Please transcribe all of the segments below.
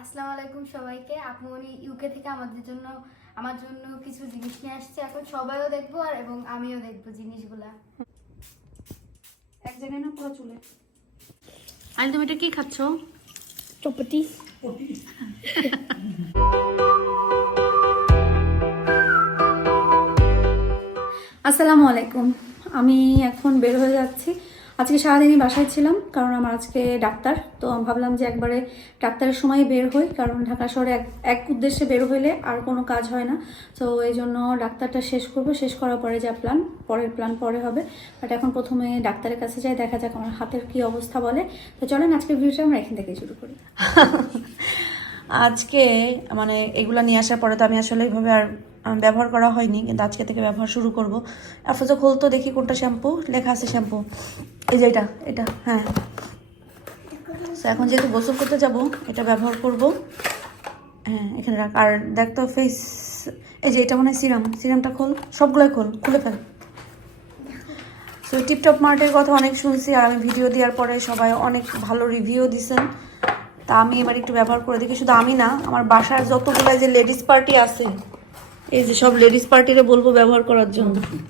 আসসালামু আলাইকুম সবাইকে। আপু উনি ইউকে থেকে আমাদের জন্য আমার জন্য কিছু জিনিস নিয়ে আসছে। এখন সবাইও দেখব আর এবং আমিও দেখব জিনিসগুলা। এক জায়গায় না পুরো চুলে। আইল তুমি এটা কি খাচ্ছ? চপাতি। আসসালামু আলাইকুম। আমি এখন বের হয়ে যাচ্ছি। আজকে সারাদিনই বাসায় ছিলাম, কারণ আমার আজকে ডাক্তার। তো ভাবলাম যে একবারে ডাক্তারের সময় বের হই, কারণ ঢাকা শহরে এক উদ্দেশ্যে বের হইলে আর কোনো কাজ হয় না। তো এই জন্য ডাক্তারটা শেষ করব। শেষ করার পরে যা প্ল্যান পরের প্ল্যান পরে হবে। বাট এখন প্রথমে ডাক্তারের কাছে যাই, দেখা যাক আমার হাতের কি অবস্থা বলে। তো চলেন আজকে ভিডিওটা আমরা এখান থেকেই শুরু করি। আজকে মানে এগুলো নিয়ে আসার পরে তো আমি আসলে এইভাবে আর ব্যবহার করা হয়নি, কিন্তু আজকে থেকে ব্যবহার শুরু করব। আফরোজা খুলতো দেখি কোনটা শ্যাম্পু, লেখা আছে শ্যাম্পু। এই যে এটা এটা হ্যাঁ। তো এখন যেহেতু গোসল করতে যাব, এটা ব্যবহার করব। হ্যাঁ এখানে রাখ, আর দেখ তো ফেস এই যে এটা মনে সিরাম, সিরামটা খোল, সবগুলোই খোল, খুলে ফেল। তো টিপটপ মার্টের কথা অনেক শুনছি, আর আমি ভিডিও দেওয়ার পরে সবাই অনেক ভালো রিভিউ দিছেন। তা আমি এবার একটু ব্যবহার করে দেখি, শুধু আমি না, আমার বাসার যতগুলো যে লেডিস পার্টি আছে এই যে সব লেডিস পার্টিরে বলব ব্যবহার করার জন্য খুচ।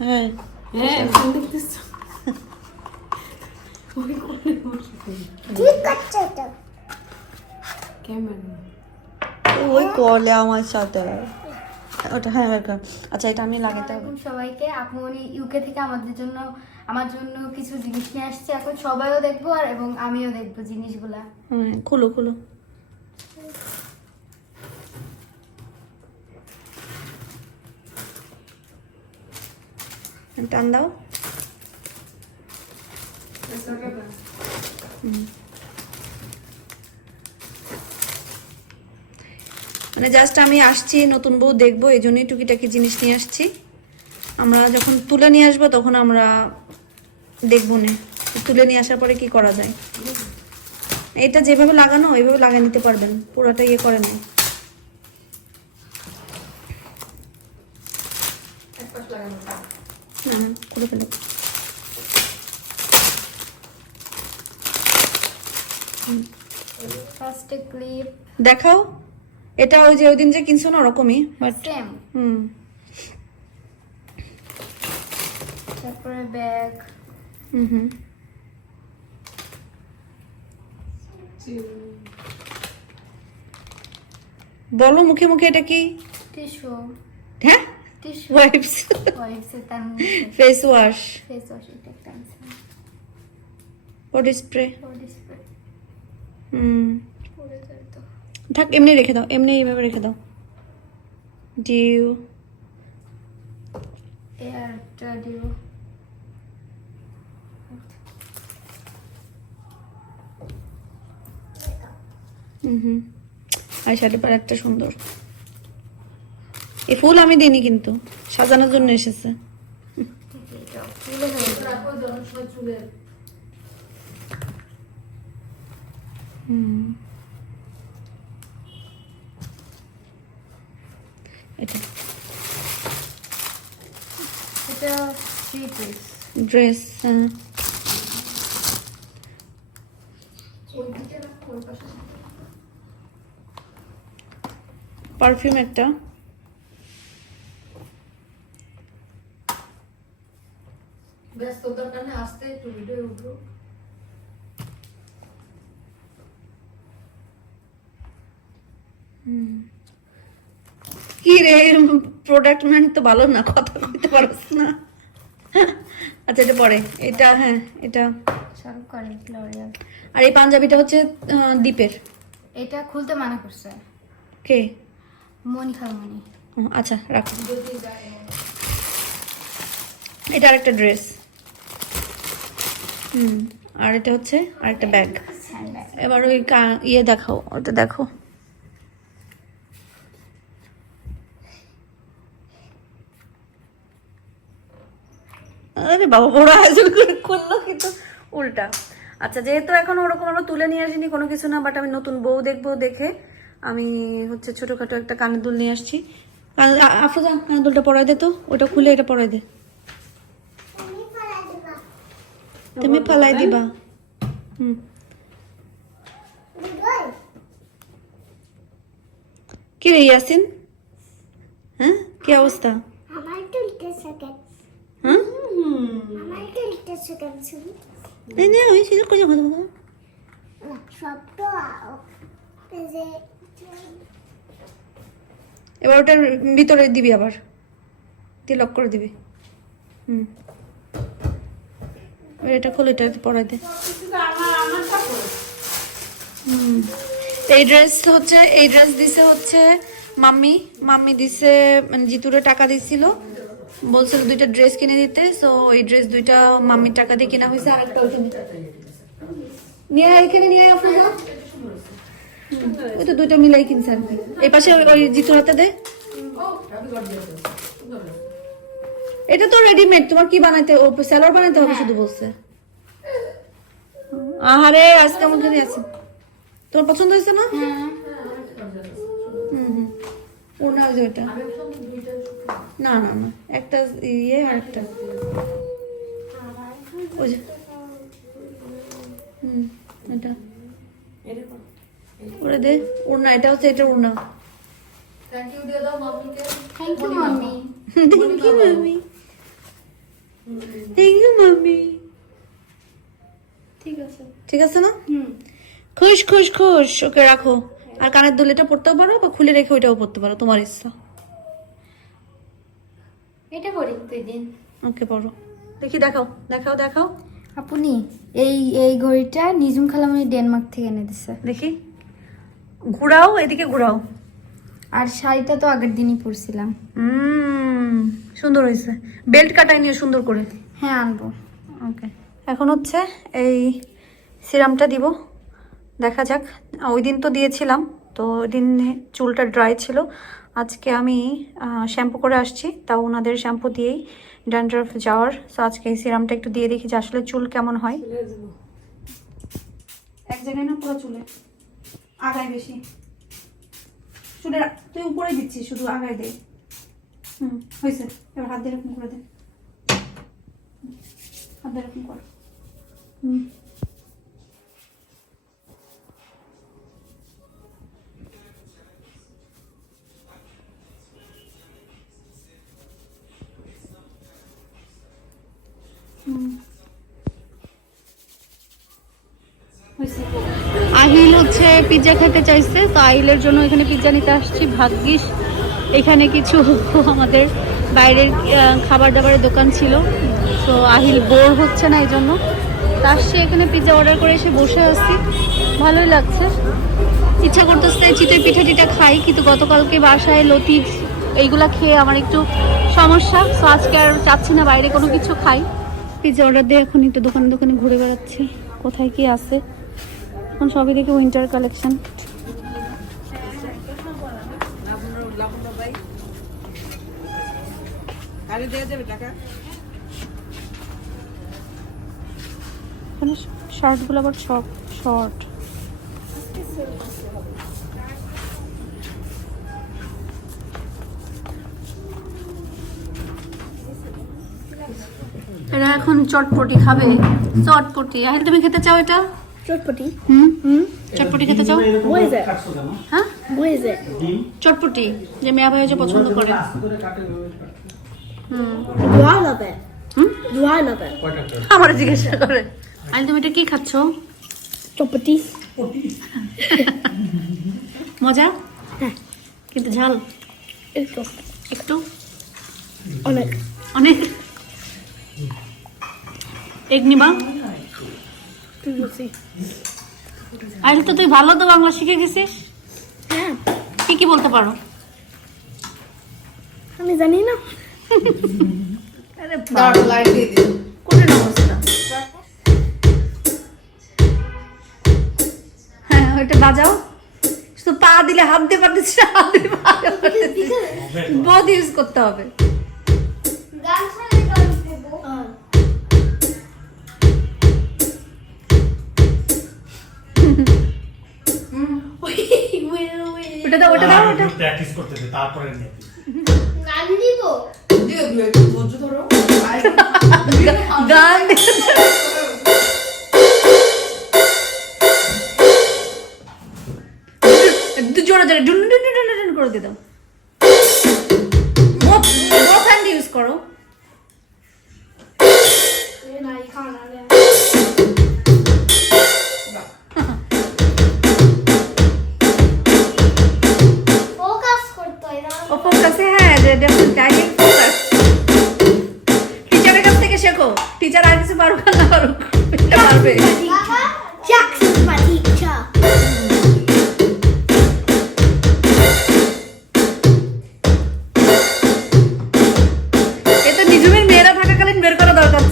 হ্যাঁ ওই কলে আমার সাথে ওটা হ্যাঁ আচ্ছা এটা আমি লাগাতে হবে। সবাইকে। আপু উনি ইউকে থেকে আমাদের জন্য আমার জন্য কিছু জিনিস নিয়ে আসছে। এখন সবাইও দেখব আর এবং আমিও দেখব জিনিসগুলা। হ্যাঁ খুলো খুলো। টান দাও। হুম। মানে জাস্ট আমি আসছি নতুন বউ দেখব এই জন্যই টুকিটাকি জিনিস নিয়ে আসছি। আমরা যখন তুলে নিয়ে আসব তখন আমরা দেখব না। তুলে নিয়ে আসার পরে কি করা যায়? এটা যেভাবে লাগানো ওইভাবে লাগিয়ে নিতে পারবেন। পুরোটা ইয়ে করে নেই হ্যাঁ করে ফেলে। ফার্স্টে দেখাও। এটা ওই যে ওই দিন যে কিনছো না ওরকমই? বাট হুম। তারপরে ব্যাগ। হুম হুম। বলো মুখে মুখে এটা কি? টিস্যু। হ্যাঁ? টিস্যু। ওয়াইপস ওয়াইপসে তার ফেস ওয়াশ ফেস ওয়াশ এটা একটা আছে বডি স্প্রে বডি স্প্রে হুম। পরে যায় তো থাক এমনি রেখে দাও এমনি এইভাবে রেখে দাও। ডিউ এয়ারটা হুম হুম আর শাড়ি পর একটা সুন্দর। এই ফুল আমি দিইনি কিন্তু সাজানোর জন্য এসেছে। হুম। এটা। এটা থ্রি পিস ড্রেস হ্যাঁ। পারফিউম একটা। ব্যস্ততার কারণে আসতে একটু ভিডিও উঠবো কি রে প্রোডাক্ট ম্যান তো ভালো না কথা বলতে পারছ না। আচ্ছা এটা পরে। এটা হ্যাঁ এটা। শাহরুখ খানের লরিয়াল। আর এই পাঞ্জাবিটা হচ্ছে দীপের। এটা খুলতে মানা করছে। কে? মনি খালমনি ও, আচ্ছা রাখো। এটা আরেকটা ড্রেস হুম আর এটা হচ্ছে আরেকটা ব্যাগ এবার ওই কা- ইয়ে দেখাও ওটা দেখো আরে বাবা বড় আয়োজন করে করল কিন্তু উল্টা। আচ্ছা যেহেতু এখন ওরকম আমরা তুলে নিয়ে আসিনি কোনো কিছু না বাট আমি নতুন বউ দেখব দেখে আমি হচ্ছে ছোটোখাটো একটা কানের দুল নিয়ে আসছি। কান- আ- আফরোজা কানের দুলটা পরাই দে তো, ওটা খুলে এটা পরাই দে। তুমি ফালাই দিবা। হুম। কি রে ইয়াসিন? হ্যাঁ? কি অবস্থা? আমার এই যে এবার ওটার ভিতরে দিবি আবার। দিয়ে লক করে দিবি। হুম। এবার এটা খোলে এটা পরাই দে। হুম। এই ড্রেস হচ্ছে এই ড্রেস দিছে হচ্ছে মাম্মি। মাম্মি দিছে মানে জিতুরে টাকা দিছিল। বলছিল দুইটা ড্রেস কিনে দিতে সো এই ড্রেস দুইটা মাম্মির টাকা দিয়ে কেনা হয়েছে আর একটা নিয়ে এখানে নিয়ে আয় অফিসা ওই তো দুইটা মিলাই কিনছে আর এই পাশে ওই- ওই জিতুর হাতে দে। এটা তো রেডিমেড তোমার কি বানাইতে ও স্যালোয়ার বানাইতে হবে শুধু বলছে। আহারে আজকে আমার কাছে আছে তোমার পছন্দ হয়েছে না? হুম হুম। ওনা ওই যে ওটা না না না। একটা ইয়ে আর একটা। হুম এটা। ওরে দে ওড়না এটা হচ্ছে এটা ওড়না। থ্যাংক ইউ দিয়ে দাও মাম্মিকে thank you mummy thank you মামি। থ্যাংক ইউ মামি। ঠিক আছে। ঠিক আছে না? হুম। খুশ খুশ খুশ। ওকে রাখো। আর কানের দুল এটা পড়তেও পারো বা খুলে রেখে ওইটাও পড়তে পারো তোমার ইচ্ছা। এটা করি তুই দিন। ওকে পড়ো। দেখি দেখাও দেখাও দেখাও। আপনি এই এই ঘড়িটা নিজুম খালামনি ডেনমার্ক থেকে এনে দিছে। দেখি। ঘোরাও এদিকে ঘোরাও। আর শাড়িটা তো আগের দিনই পরছিলাম। হুম সুন্দর হয়েছে। বেল্ট কাটাই নিয়ে সুন্দর করে। হ্যাঁ আনব। ওকে। এখন হচ্ছে এই সিরামটা দিব। দেখা যাক। ওই দিন তো দিয়েছিলাম তো ওই দিন চুলটা ড্রাই ছিল। আজকে আমি শ্যাম্পু করে আসছি তাও ওনাদের শ্যাম্পু দিয়েই ড্যান্ড্রফ যাওয়ার। সো আজকে এই সিরামটা একটু দিয়ে দেখি যে আসলে চুল কেমন হয়। এক জায়গায় না পুরো চুলে আগায় বেশি। চুলে তুই উপরে দিচ্ছিস শুধু আগায় দে। হুম। হয়েছে এবার হাত দিয়ে এরকম করে দে। হাত দিয়ে এরকম কর। হুম। হচ্ছে পিৎজা খেতে চাইছে, তো আহিলের জন্য এখানে পিৎজা নিতে আসছি। ভাগ্যিস, এখানে কিছু আমাদের বাইরের খাবার দাবারের দোকান ছিল। তো আহিল বোর হচ্ছে না এই জন্য তা আসছে এখানে পিৎজা অর্ডার করে এসে বসে আসছি ভালোই লাগছে। ইচ্ছা করতেছে চিটের পিঠা টিঠা খাই, কিন্তু গতকালকে বাসায় লতি এইগুলা খেয়ে আমার একটু সমস্যা। তো আজকে আর চাচ্ছি না, বাইরে কোনো কিছু খাই। পিৎজা অর্ডার দিয়ে এখন একটু দোকানে দোকানে ঘুরে বেড়াচ্ছি। কোথায় কি আছে? এখন সবই দেখি উইন্টার কালেকশন এখানে শার্টগুলো আবার সব শর্ট এরা এখন চটপটি খাবে। চটপটি। আহিল তুমি খেতে চাও এটা? চটপটি। হুম? হুম? চটপটি খেতে চাও? is হ্যাঁ? is চটপটি যে মেয়া ভাই যে পছন্দ করে। হুম। love it? Hmm? I love আমার জিজ্ঞাসা করে। আহিল তুমি এটা কি খাচ্ছ? চটপটি। মজা? হ্যাঁ। কিন্তু ঝাল? একটু। একটু? অনেক। অনেক? এগ নিবা? আর তো তুই ভালো তো বাংলা শিখে গেছিস? হ্যাঁ। কি কি বলতে পারো? আমি জানি না। আরে হ্যাঁ ওইটা বাজাও। শুধু পা দিলে হাত দিয়ে পারতেছি হাত দিয়ে পা দিয়ে ইউজ করতে হবে। গান দাও ওটা দাও ওটা। প্র্যাকটিস করতে দে তারপরে নিয়ে গান দিব? দিও একটু ধৈর্য ধরো। আর গান একটু জোরে জোরে ডুন ডুন ডুন ডুন করে দিতাম দাও।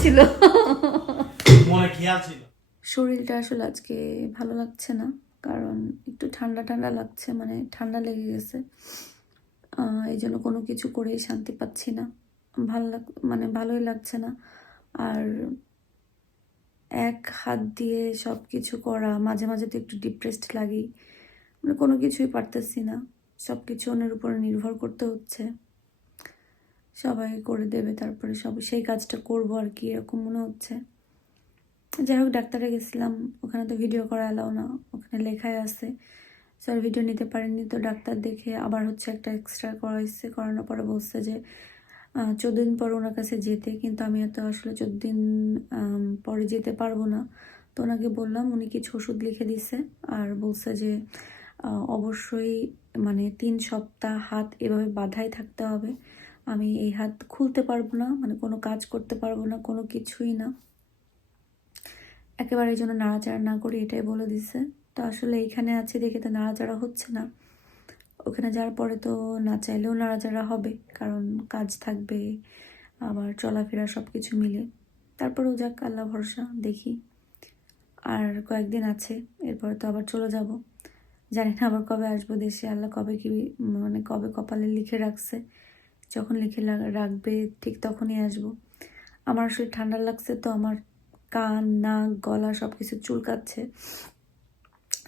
ছিল। মনে খেয়াল ছিল। শরীরটা আসলে আজকে ভালো লাগছে না কারণ একটু ঠান্ডা ঠান্ডা লাগছে মানে ঠান্ডা লেগে গেছে। এই জন্য কোনো কিছু করেই শান্তি পাচ্ছি না। ভালো লাগ মানে ভালোই লাগছে না। আর এক হাত দিয়ে সব কিছু করা মাঝে মাঝে তো একটু ডিপ্রেসড লাগেই। মানে কোনো কিছুই পারতেছি না। সব কিছু অন্যের উপরে নির্ভর করতে হচ্ছে। সবাই করে দেবে, তারপরে সব, সেই কাজটা করব আর কি, এরকম মনে হচ্ছে। যাই হোক, ডাক্তারে গেছিলাম, ওখানে তো ভিডিও করা এলাও না, ওখানে লেখাই আছে। স্যার ভিডিও নিতে পারেননি, তো ডাক্তার দেখে আবার হচ্ছে একটা এক্সট্রা করা হয়েছে করানোর পরে বলছে যে চোদ্দ দিন পর ওনার কাছে যেতে, কিন্তু আমি এত আসলে চোদ্দ দিন পরে যেতে পারব না। তো ওনাকে বললাম, উনি কিছু ওষুধ লিখে দিছে, আর বলছে যে অবশ্যই মানে তিন সপ্তাহ হাত এভাবে বাধাই থাকতে হবে। আমি এই হাত খুলতে পারব না মানে কোনো কাজ করতে পারব না, কোনো কিছুই না। একেবারে যেন নাড়াচাড়া না করি, এটাই বলে দিছে। তো আসলে এইখানে আছে দেখে তো নাড়াচাড়া হচ্ছে না। ওখানে যাওয়ার পরে তো না চাইলেও নাড়াচাড়া হবে, কারণ কাজ থাকবে, আবার চলাফেরা সব কিছু মিলে। তারপরেও যাক, আল্লাহ ভরসা, দেখি। আর কয়েকদিন আছে, এরপরে তো আবার চলে যাব। জানি না আবার কবে আসব দেশে, আল্লাহ কবে কি মানে কবে কপালে লিখে রাখছে। যখন লিখে রাখবে, ঠিক তখনই আসব। আমার আসলে ঠান্ডা লাগছে তো আমার কান, নাক, গলা সব কিছু চুলকাচ্ছে।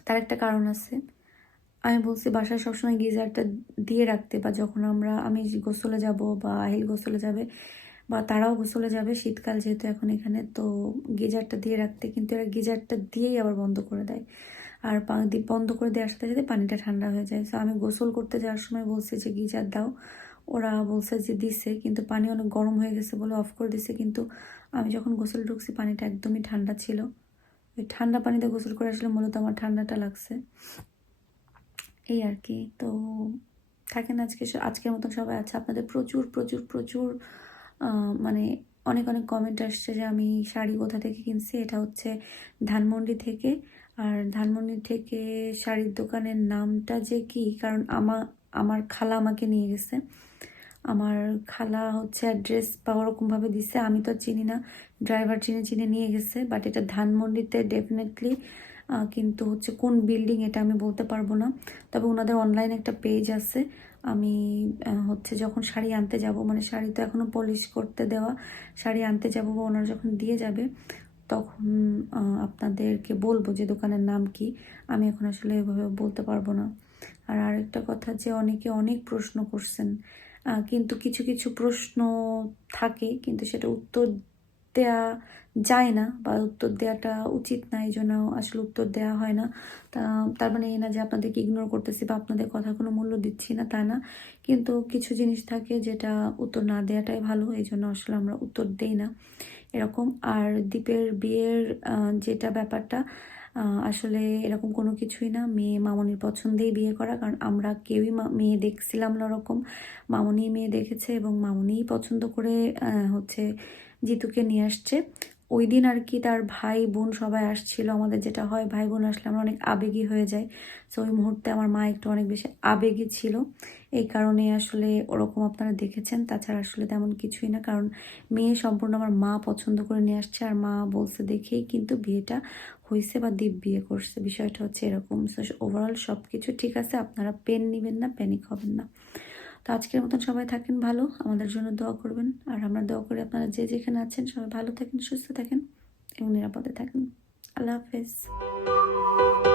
তার একটা কারণ আছে। আমি বলছি বাসায় সবসময় গিজারটা দিয়ে রাখতে বা যখন আমরা, আমি গোসলে যাব বা আহিল গোসলে যাবে বা তারাও গোসলে যাবে, শীতকাল যেহেতু এখন এখানে, তো গিজারটা দিয়ে রাখতে কিন্তু এরা গিজারটা দিয়েই আবার বন্ধ করে দেয়। আর পানি বন্ধ করে দেওয়ার সাথে সাথে পানিটা ঠান্ডা হয়ে যায়। তো আমি গোসল করতে যাওয়ার সময় বলছি যে গিজার দাও। ওরা বলছে যে দিছে, কিন্তু পানি অনেক গরম হয়ে গেছে বলে অফ করে দিছে, কিন্তু আমি যখন গোসল ঢুকছি পানিটা একদমই ঠান্ডা ছিল। ওই ঠান্ডা পানিতে গোসল করে আসলে মূলত আমার ঠান্ডাটা লাগছে। এই আর কি। তো থাকেন আজকে আজকের মতন সবাই আছে। আপনাদের প্রচুর প্রচুর প্রচুর মানে অনেক অনেক কমেন্ট আসছে যে আমি শাড়ি কোথা থেকে কিনছি। এটা হচ্ছে ধানমন্ডি থেকে। আর ধানমন্ডি থেকে শাড়ির দোকানের নামটা যে কি? কারণ আমার আমার খালা আমাকে নিয়ে গেছে। আমার খালা হচ্ছে অ্যাড্রেস বা ওরকমভাবে দিছে, আমি তো চিনি না ড্রাইভার চিনে চিনে নিয়ে গেছে বাট এটা ধানমন্ডিতে ডেফিনেটলি কিন্তু হচ্ছে কোন বিল্ডিং এটা আমি বলতে পারব না। তবে ওনাদের অনলাইন একটা পেজ আছে, আমি হচ্ছে যখন শাড়ি আনতে যাব মানে শাড়ি তো এখনও পলিশ করতে দেওয়া, শাড়ি আনতে যাব বা ওনারা যখন দিয়ে যাবে, তখন আপনাদেরকে বলব যে দোকানের নাম কি, আমি এখন আসলে এভাবে বলতে পারব না। আর আরেকটা কথা যে অনেকে অনেক প্রশ্ন করছেন কিন্তু কিছু কিছু প্রশ্ন থাকে, কিন্তু সেটা উত্তর দেয়া যায় না বা উত্তর দেওয়াটা উচিত না, এই জন্য আসলে উত্তর দেওয়া হয় না। তা, তার মানে এই না যে আপনাদেরকে ইগনোর করতেছি বা আপনাদের কথা কোনো মূল্য দিচ্ছি না, তা না। কিন্তু কিছু জিনিস থাকে যেটা উত্তর না দেওয়াটাই ভালো, এই জন্য আসলে আমরা উত্তর দেই না, এরকম। আর দীপের বিয়ের যেটা ব্যাপারটা আসলে এরকম কোনো কিছুই না। মেয়ে মামনির পছন্দেই বিয়ে করা, কারণ আমরা কেউই মেয়ে দেখছিলাম না ওরকম। মামনি মেয়ে দেখেছে এবং মামনিই পছন্দ করে হচ্ছে জিতুকে নিয়ে আসছে। ওই দিন আর কি তার ভাই বোন সবাই আসছিল। আমাদের যেটা হয় ভাই বোন আসলে আমরা অনেক আবেগী হয়ে যাই। সো ওই মুহূর্তে আমার মা একটু অনেক বেশি আবেগী ছিল। এই কারণে আসলে ওরকম আপনারা দেখেছেন। তাছাড়া আসলে তেমন কিছুই না। কারণ মেয়ে সম্পূর্ণ আমার মা পছন্দ করে নিয়ে আসছে আর মা বলছে দেখেই কিন্তু বিয়েটা হয়েছে বা দীপ বিয়ে করছে। বিষয়টা হচ্ছে এরকম। ওভারঅল সব কিছু ঠিক আছে। আপনারা পেন নেবেন না প্যানিক হবেন না। তো আজকের মতন সবাই থাকেন ভালো। আমাদের জন্য দোয়া করবেন। আর আমরা দোয়া করি আপনারা যে যেখানে আছেন, সবাই ভালো থাকেন, সুস্থ থাকেন এবং নিরাপদে থাকেন। আল্লাহ হাফেজ।